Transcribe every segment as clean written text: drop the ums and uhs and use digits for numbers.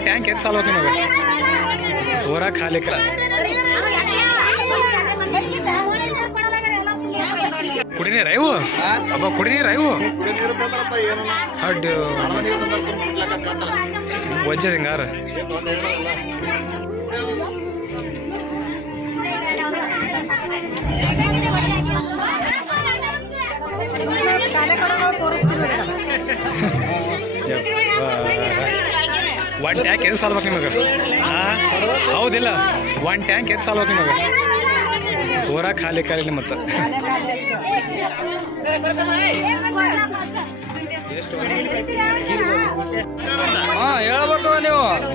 tank ಎತ್ ಸಾಲ ಹೋಗಿ ಮಗ ಊರ ಖಾಲಿ ಕರ ಕುಡಿ ನೀರ ಇವು ಅಬ್ಬ ಕುಡಿ ನೀರ ಇವು ಅಡ್ಡು ವಜ್ಜದ ಹಿಂಗಾರ ಒನ್ ಟ್ಯಾಂಕ್ ಎದು ಸಾಲ್ಬೇಕು ನಿಮಗೆ ಹೌದಿಲ್ಲ ಒನ್ ಟ್ಯಾಂಕ್ ಎದು ಸಾಲ್ಬೇಕು ನಿಮಗೆ ಊರ ಖಾಲಿ ಖಾಲಿ ಮತ್ತೆ ಹೇಳ್ಬೇಕು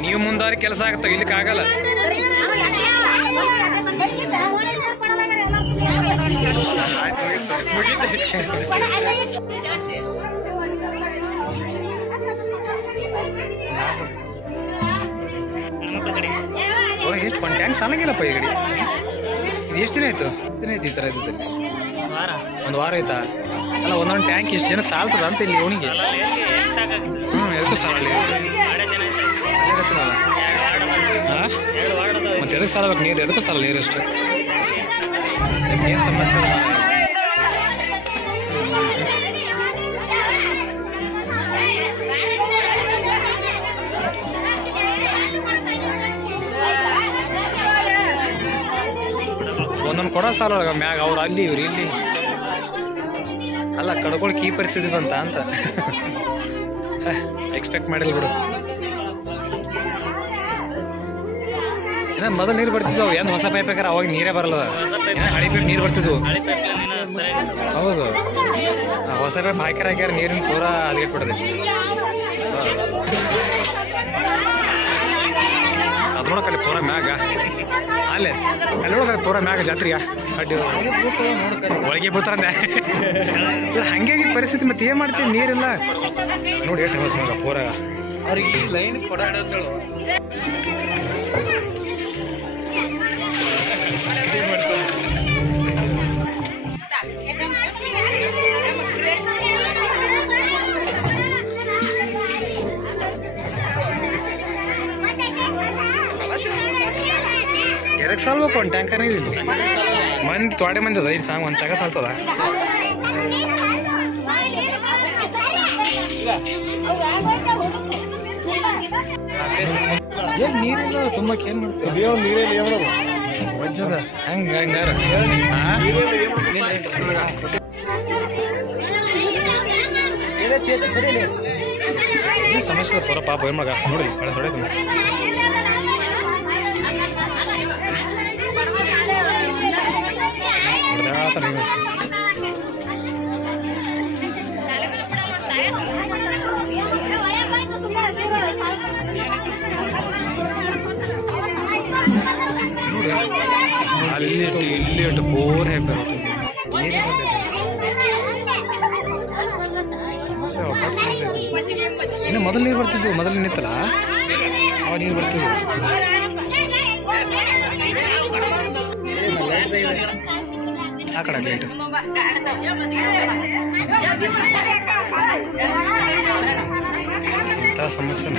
ನೀವು ಮುಂದಾರಿ ಕೆಲಸ ಆಗತ್ತ ಇಲ್ಲಿಕ್ಕೆ ಆಗಲ್ಲ ಎಷ್ಟು ಒಂದು ಟ್ಯಾಂಕ್ ಸಾಲಂಗಿಲ್ಲಪ್ಪ ಈ ಗಡಿ ಇದು ಎಷ್ಟು ದಿನ ಆಯ್ತು ಈ ಥರ ಇದ್ದಿದ್ದಲ್ಲಿ ಒಂದು ವಾರ ಆಯ್ತಾ ಅಲ್ಲ ಒಂದೊಂದು ಟ್ಯಾಂಕ್ ಇಷ್ಟು ಜನ ಸಾಲ್ತದ ಅಂತ ಇಲ್ಲಿ ಅವನಿಗೆ ಎದಕ್ಕೂ ಸಾಲ ಹಾಂ ಮತ್ತೆ ಎದಕ್ಕೆ ಸಾಲಬೇಕು ನೀರು ಎದಕ್ಕೂ ಸಾಲ ನೀರಷ್ಟು ಏನು ಸಮಸ್ಯೆ ಒಂದೊಂದು ಕೊಡೋ ಸಾಲ ಮ್ಯಾಗ ಅವ್ರು ಅಲ್ಲಿ ಇವ್ರು ಇಲ್ಲಿ ಅಲ್ಲ ಕಡ್ಕೊಂಡು ಕೀ ಪರಿಸ್ಥಿತಿ ಬಂತ ಅಂತ ಎಕ್ಸ್ಪೆಕ್ಟ್ ಮಾಡಿಲ್ಲ ಬಿಡು ಮೊದಲು ನೀರು ಬರ್ತಿದ್ವು ಏನು ಹೊಸ ಪೈಪ್ ಹಾಕಾರ ಅವಾಗ ನೀರೇ ಬರಲ್ಲ ಹಳಿ ಪೈಪ್ ನೀರು ಬರ್ತಿದ್ವು ಹೌದು ಹೊಸ ಪೈಪ್ ಹಾಕ್ಯಾರ ನೀರಿನ ಪೂರಾ ಅದ್ಗಿಟ್ಬಿಡದೆ ಅದು ನೋಡಕಲ್ಲಿ ಪೂರಾ ಮ್ಯಾಗ ಅಲ್ಲೇ ಅಲ್ಲಿ ನೋಡಕ ಪೂರಾ ಮ್ಯಾಗ ಜಾತ್ರೆಗ ಅಡ್ಡಿ ಒಳಗೆ ಬೀಳ್ತಾರಂದೆ ಹಂಗಾಗಿ ಪರಿಸ್ಥಿತಿ ಮತ್ತೆ ಏನು ಮಾಡ್ತೀವಿ ನೀರಿಲ್ಲ ನೋಡಿ ಎಷ್ಟು ಹೊಸ ಮಗ ಪೂರ ಅವ್ರಿಗೆ ಲೈನ್ ಕೊಡ ಇಡೋದು ಎದಕ್ಕೆ ಸಾಲ್ಬೇಕು ಒಂದು ಟ್ಯಾಂಕರ್ ನೀರಿಲ್ಲ ಮಂದಿ ತೊಡೆ ಮಂದಿ ಅದ ಇದು ಸಾಂಗ್ ಒಂದು ತಗ ಸಾಲ್ತದ ಏನು ನೀರಿಲ್ಲ ತುಂಬಕ್ಕೆ ಏನು ಮಾಡ್ತೀವಿ ವಜ್ಜದ ಹಂಗೆ ಹಂಗಾರ ಈ ಸಮಸ್ಯೆ ಪೂರ ಪಾಪ ಏನು ಮಗ ನೋಡಿ ಕಳೆ ಸೊಡೆ ಅಲ್ಲಿ ಇಲ್ಲಿ ಇಟ್ಟು ಬೋರ್ ಹೇಗೆ ಇನ್ನು ಮೊದಲು ನೀರು ಬರ್ತಿದ್ವು ಮೊದಲು ನಿತ್ತಲ್ಲ ಅವಾಗ ನೀರು ಬರ್ತಿದ್ವು ಆ ಕಡೆ ಲೈಟು ಸಮಸ್ಯೆ